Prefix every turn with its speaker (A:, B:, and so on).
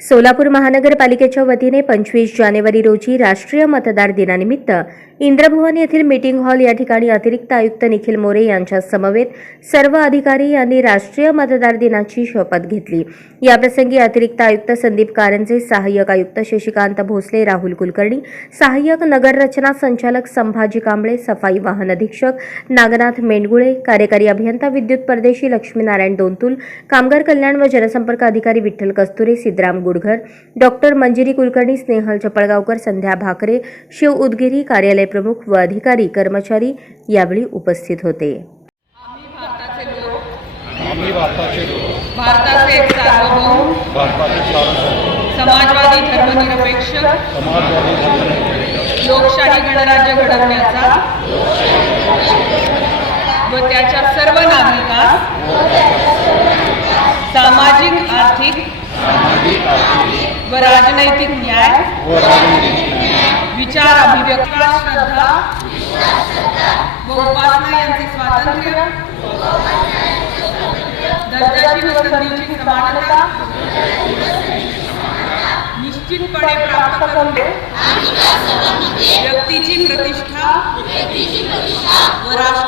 A: सोलापूर महानगरपालिकेच्या वतीने पंचवीस जानेवारी रोजी राष्ट्रीय मतदार दिनानिमित्त इंद्रभुवन येथील मीटिंग हॉल या ठिकाणी अतिरिक्त आयुक्त निखिल मोरे यांच्या समवेत सर्व अधिकारी यांनी राष्ट्रीय मतदार दिनाची शपथ घेतली. याप्रसंगी अतिरिक्त आयुक्त संदीप कारंजे सहाय्यक आयुक्त शशिकांत भोसले राहुल कुलकर्णी सहाय्यक नगररचना संचालक संभाजी कांबळे सफाई वाहन अधीक्षक नागनाथ मेंडगुळे कार्यकारी अभियंता विद्युत परदेशी लक्ष्मीनारायण दोंतुल कामगार कल्याण व जनसंपर्क अधिकारी विठ्ठल कस्तुरे सिद्धराम गुडघर डॉक्टर मंजिरी कुलकर्णी स्नेहल चपळगावकर संध्या भाकरे शिव उदगिरी कार्यालय प्रमुख व अधिकारी कर्मचारी यावेळी उपस्थित होते.
B: आम्ही भारताचे लोक.
C: आम्ही भारताचे लोक.
B: भारताचे एक सार्वभौम.
C: भारताचे सार्वभौम.
B: समाजवादी धर्मनिरपेक्ष.
C: समाजवादी धर्मनिरपेक्ष.
B: लोकशाही गणराज्य घडवण्याचा. व त्याच्या सर्व नागरिकांस सामाजिक आर्थिक व राजनैतिक न्याय. विचार अभिव्यक्ती श्रद्धा. व उपासना यांचे स्वातंत्र्य. दर्जाची व संधीची समानता. निश्चितपणे प्राप्त करून व्यक्तीची प्रतिष्ठा. व राष्ट्र